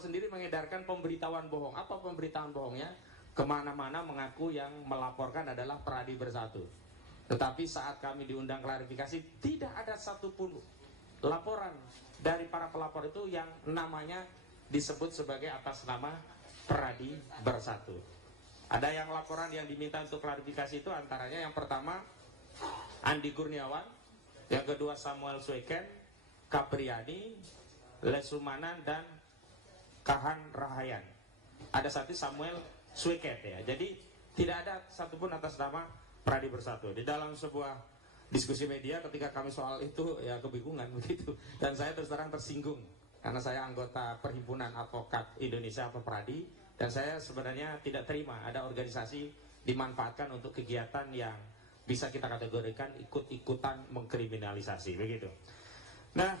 pelapor sendiri mengedarkan pemberitahuan bohong. Apa pemberitahuan bohongnya? Kemana-mana mengaku yang melaporkan adalah Pradi Bersatu. Tetapi saat kami diundang klarifikasi, tidak ada satupun laporan dari para pelapor itu yang namanya disebut sebagai atas nama Pradi Bersatu. Ada yang laporan yang diminta untuk klarifikasi itu antaranya yang pertama Andi Kurniawan, yang kedua Samuel Sweken, Kapriani, Lesumanan, dan Kahan Rahayan. Ada satu Samuel Sweken ya. Jadi tidak ada satupun atas nama Pradi Bersatu. Di dalam sebuah diskusi media ketika kami soal itu ya kebingungan begitu. Dan saya terus terang tersinggung karena saya anggota Perhimpunan Advokat Indonesia atau Pradi, dan saya sebenarnya tidak terima ada organisasi dimanfaatkan untuk kegiatan yang bisa kita kategorikan ikut-ikutan mengkriminalisasi begitu. Nah,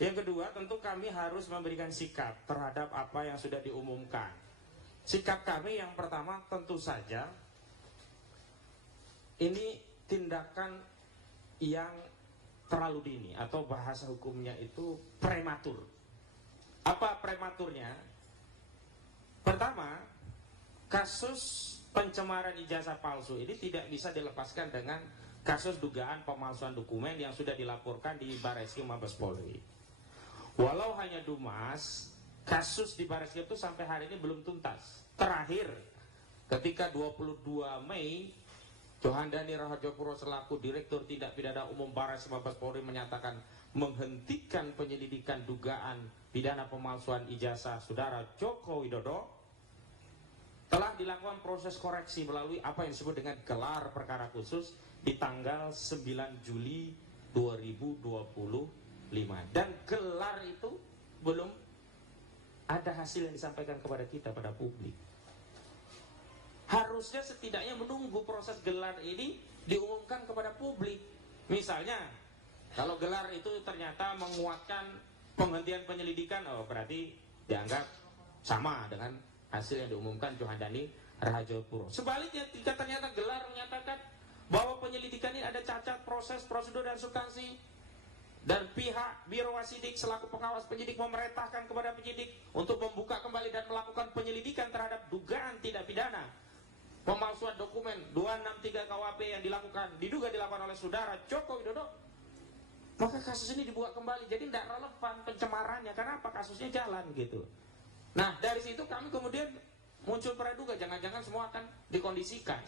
yang kedua tentu kami harus memberikan sikap terhadap apa yang sudah diumumkan. Sikap kami yang pertama tentu saja ini tindakan yang terlalu dini atau bahasa hukumnya itu prematur. Apa prematurnya? Pertama, kasus pencemaran ijazah palsu ini tidak bisa dilepaskan dengan kasus dugaan pemalsuan dokumen yang sudah dilaporkan di Barreskrim Mabes Polri. Walau hanya Dumas, kasus di Barreskrim itu sampai hari ini belum tuntas. Terakhir, ketika 22 Mei, Johandani Rahajopuro selaku Direktur Tindak Pidana Umum Barreskrim Mabes Polri menyatakan menghentikan penyelidikan dugaan pidana pemalsuan ijazah saudara Joko Widodo. Telah dilakukan proses koreksi melalui apa yang disebut dengan gelar perkara khusus di tanggal 9 Juli 2025. Dan gelar itu belum ada hasil yang disampaikan kepada kita, pada publik. Harusnya setidaknya menunggu proses gelar ini diumumkan kepada publik. Misalnya, kalau gelar itu ternyata menguatkan penghentian penyelidikan, oh berarti dianggap sama dengan hasil yang diumumkan Johandani Rahajopuro. Sebaliknya, jika ternyata gelar menyatakan bahwa penyelidikan ini ada cacat proses, prosedur, dan substansi, dan pihak Biro Wasidik selaku pengawas penyidik memerintahkan kepada penyidik untuk membuka kembali dan melakukan penyelidikan terhadap dugaan tindak pidana pemalsuan dokumen 263 KUHP yang diduga dilakukan oleh saudara Joko Widodo, maka kasus ini dibuka kembali. Jadi tidak relevan pencemarannya, karena apa? Kasusnya jalan gitu. Nah, dari situ kami kemudian muncul praduga, jangan-jangan semua akan dikondisikan.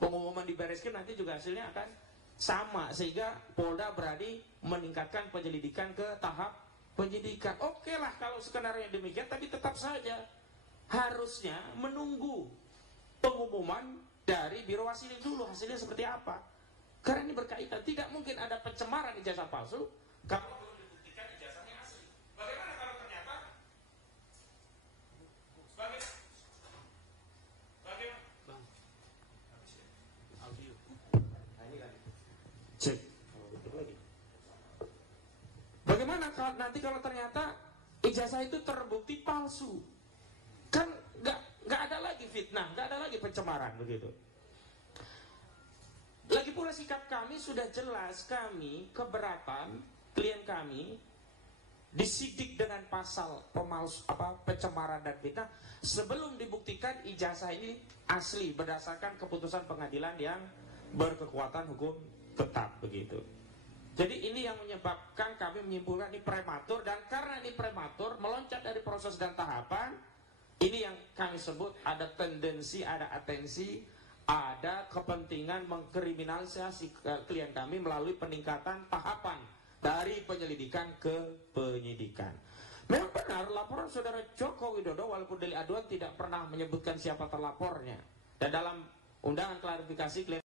Pengumuman di Barreskrim nanti juga hasilnya akan sama, sehingga Polda berani meningkatkan penyelidikan ke tahap penyidikan. Oke lah kalau skenario demikian, tapi tetap saja harusnya menunggu pengumuman dari Biro Wasidik dulu hasilnya seperti apa. Karena ini berkaitan, tidak mungkin ada pencemaran ijazah palsu kalau belum dibuktikan ijazahnya asli. Bagaimana kalau ternyata bagaimana? Bang, audio. Nah, ini kan. Cek. Bagaimana kalau nanti kalau ternyata ijazah itu terbukti palsu? Kan nggak ada lagi fitnah, nggak ada lagi pencemaran begitu. Lagi pula sikap kami sudah jelas, kami keberatan klien kami disidik dengan pasal pencemaran dan fitnah sebelum dibuktikan ijazah ini asli berdasarkan keputusan pengadilan yang berkekuatan hukum tetap begitu. Jadi ini yang menyebabkan kami menyimpulkan ini prematur, dan karena ini prematur meloncat dari proses dan tahapan, ini yang kami sebut ada tendensi, ada atensi, ada kepentingan mengkriminalisasi klien kami melalui peningkatan tahapan dari penyelidikan ke penyidikan. Memang benar laporan saudara Joko Widodo walaupun delik aduan tidak pernah menyebutkan siapa terlapornya, dan dalam undangan klarifikasi klien